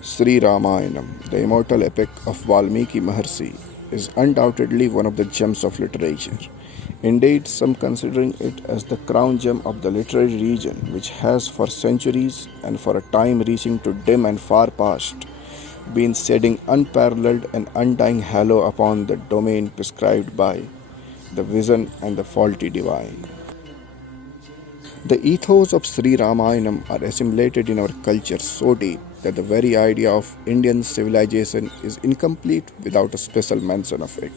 Sri Ramayana, the immortal epic of Valmiki Maharshi, is undoubtedly one of the gems of literature. Indeed, some considering it as the crown gem of the literary region, which has for centuries and for a time reaching to dim and far past, been shedding unparalleled and undying halo upon the domain prescribed by the vision and the faulty divine. The ethos of Sri Ramayana are assimilated in our culture so deep that the very idea of Indian civilization is incomplete without a special mention of it.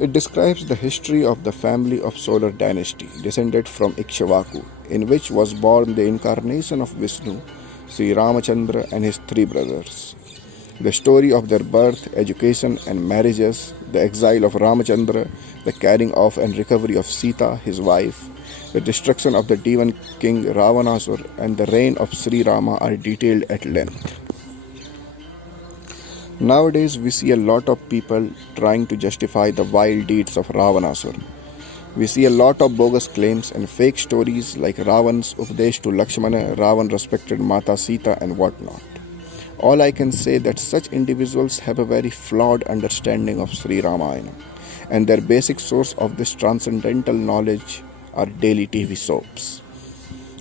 It describes the history of the family of Solar dynasty descended from Ikshvaku, in which was born the incarnation of Vishnu, Sri Ramachandra and his three brothers. The story of their birth, education and marriages, the exile of Ramachandra, the carrying off and recovery of Sita, his wife, the destruction of the Debunking Ravana and the reign of Sri Rama are detailed at length. Nowadays, we see a lot of people trying to justify the vile deeds of Ravana. We see a lot of bogus claims and fake stories like Ravan's Upadesh to Lakshmana, Ravan respected Mata Sita and whatnot. All I can say that such individuals have a very flawed understanding of Sri Ramayana, and their basic source of this transcendental knowledge are daily TV soaps.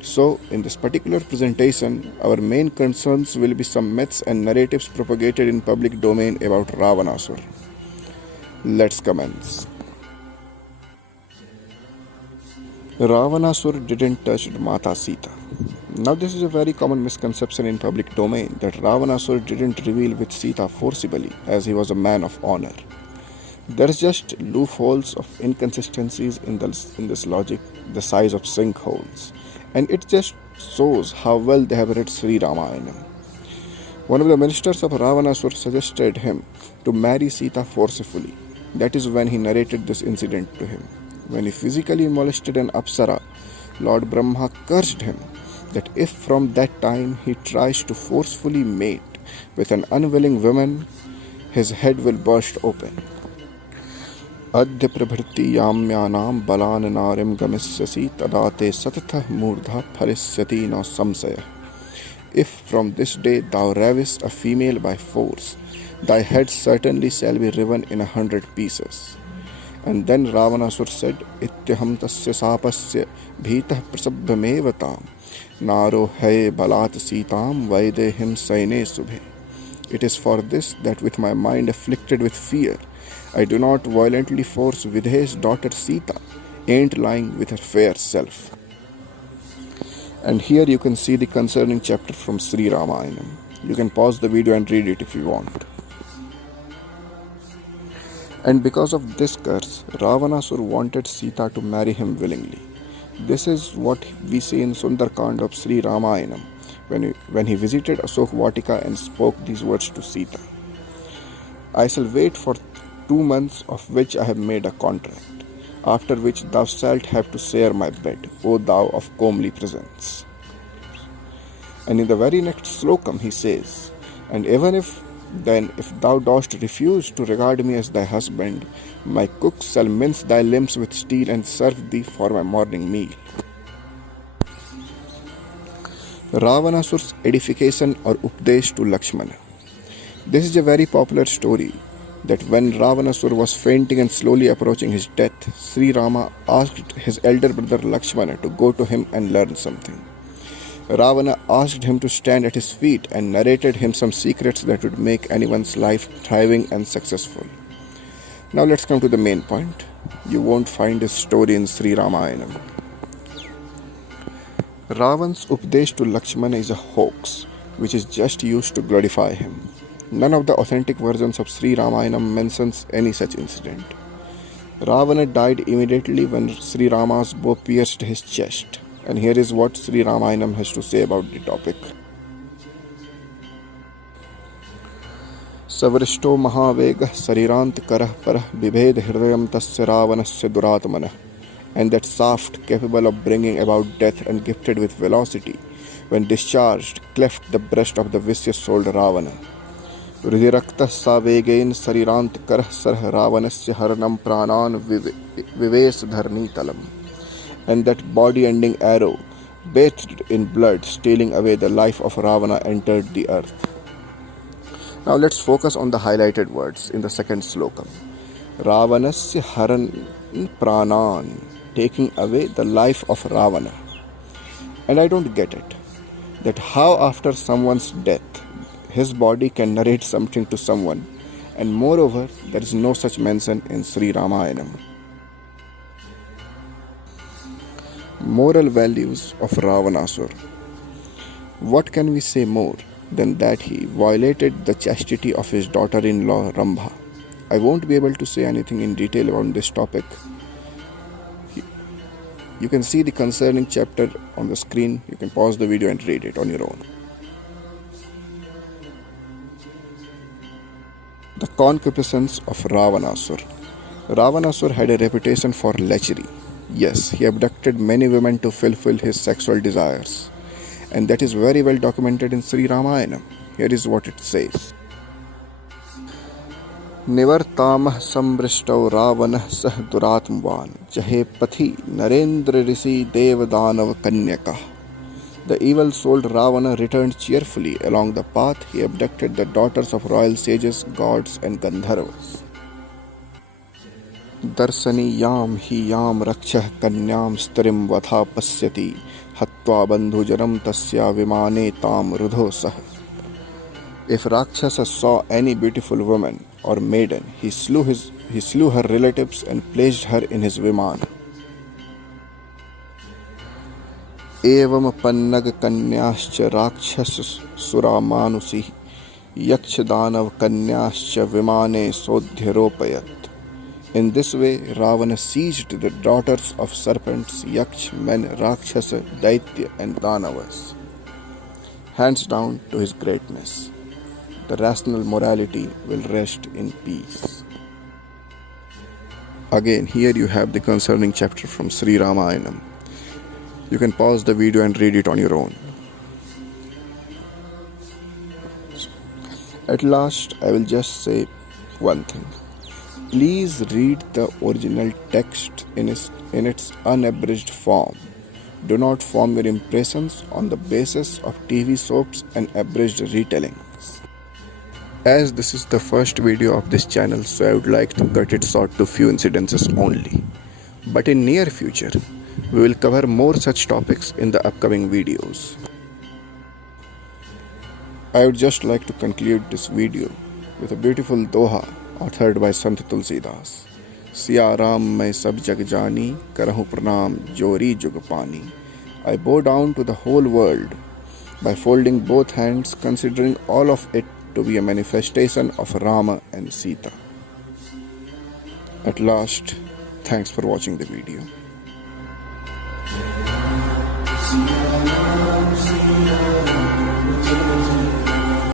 So, in this particular presentation, our main concerns will be some myths and narratives propagated in public domain about Ravanasur. Let's commence. Ravanasur didn't touch Mata Sita. Now this is a very common misconception in public domain that Ravanasur didn't reveal with Sita forcibly as he was a man of honor. There's just loopholes of inconsistencies in this logic the size of sinkholes, and it just shows how well they have read Sri Ramayana. One of the ministers of Ravanasur suggested him to marry Sita forcefully. That is when he narrated this incident to him. When he physically molested an Apsara, Lord Brahma cursed him that if from that time he tries to forcefully mate with an unwilling woman, his head will burst open. Adya prabhrti yamyanam balan narim gamisyasi tadate satatha murdha phalisyati na samsaya. If from this day thou ravest a female by force, thy head certainly shall be riven in 100 pieces. And then Ravanasur said, Ityaham tasya sapasya bhitah prasabhamevatam naro hai balat sitam vaidehim saine subhe. It is for this that with my mind afflicted with fear, I do not violently force Vidhe's daughter Sita, ain't lying with her fair self. And here you can see the concerning chapter from Sri Ramayana. You can pause the video and read it if you want. And because of this curse, Ravanasur wanted Sita to marry him willingly. This is what we see in Sundarkand of Sri Ramayana when he visited Asok Vatika and spoke these words to Sita. I shall wait for 2 months of which I have made a contract, after which thou shalt have to share my bed, O thou of comely presence. And in the very next slokam he says, and even if thou dost refuse to regard me as thy husband, my cook shall mince thy limbs with steel and serve thee for my morning meal. Ravanasur's edification or Upadesh to Lakshmana. This is a very popular story that when Ravanasur was fainting and slowly approaching his death, Sri Rama asked his elder brother Lakshmana to go to him and learn something. Ravana asked him to stand at his feet and narrated him some secrets that would make anyone's life thriving and successful. Now let's come to the main point. You won't find this story in Sri Ramayana. Ravan's Upadesh to Lakshmana is a hoax which is just used to glorify him. None of the authentic versions of Sri Ramayana mentions any such incident. Ravana died immediately when Sri Rama's bow pierced his chest. And here is what Sri Ramayana has to say about the topic. Savrishto mahavegah sarirant karah parah vibhed hridayam tasya ravanasya duratmanah. And that shaft capable of bringing about death and gifted with velocity, when discharged, cleft the breast of the vicious-souled Ravana. रुधिरक्तः सावेगेन शरीरान्तकरः सरः रावणस्य हरणं प्राणान् विवेश धरणीतलम्. And that body-ending arrow, bathed in blood, stealing away the life of Ravana, entered the earth. Now let's focus on the highlighted words in the second slokam. Ravanasya haran pranan, taking away the life of Ravana. And I don't get it, that how after someone's death, his body can narrate something to someone, and moreover, there is no such mention in Sri Ramayana. Moral values of Ravanasur. What can we say more than that he violated the chastity of his daughter-in-law Rambha? I won't be able to say anything in detail on this topic. You can see the concerning chapter on the screen. You can pause the video and read it on your own. The concupiscence of Ravanasur. Ravanasur had a reputation for lechery. Yes, he abducted many women to fulfill his sexual desires. And that is very well documented in Sri Ramayana. Here is what it says. Nivartamah sambrishtav Ravanah sah duratmvan jahe pathi narendra risi devadanav kanyaka. The evil-souled Ravana returned cheerfully along the path. He abducted the daughters of royal sages, gods and Gandharvas. Darsani yam hi yam rakshah kanyam starim vatha pasyati hatva bandhujaram tasya vimane tam rudho sah. If Rakshasa saw any beautiful woman or maiden, he slew her relatives and placed her in his vimana. Evam pannag kanyascha rakshas suramanusi yakshadanav kanyascha vimane sodhyaropayat. In this way, Ravana seized the daughters of serpents, yaksh, men, rakshasa, daitya and danavas. Hands down to his greatness. The rational morality will rest in peace. Again, here you have the concerning chapter from Sri Ramayana. You can pause the video and read it on your own. At last, I will just say one thing. Please read the original text in its unabridged form. Do not form your impressions on the basis of TV soaps and abridged retellings. As this is the first video of this channel, so I would like to cut it short to few incidences only. But in near future, we will cover more such topics in the upcoming videos. I would just like to conclude this video with a beautiful doha authored by Sant Tulsidas. Siya Ram mai sab jag jani, karahu pranam jori jug pani. I bow down to the whole world by folding both hands, considering all of it to be a manifestation of Rama and Sita. At last, thanks for watching the video. Siya Ram, Siya Ram,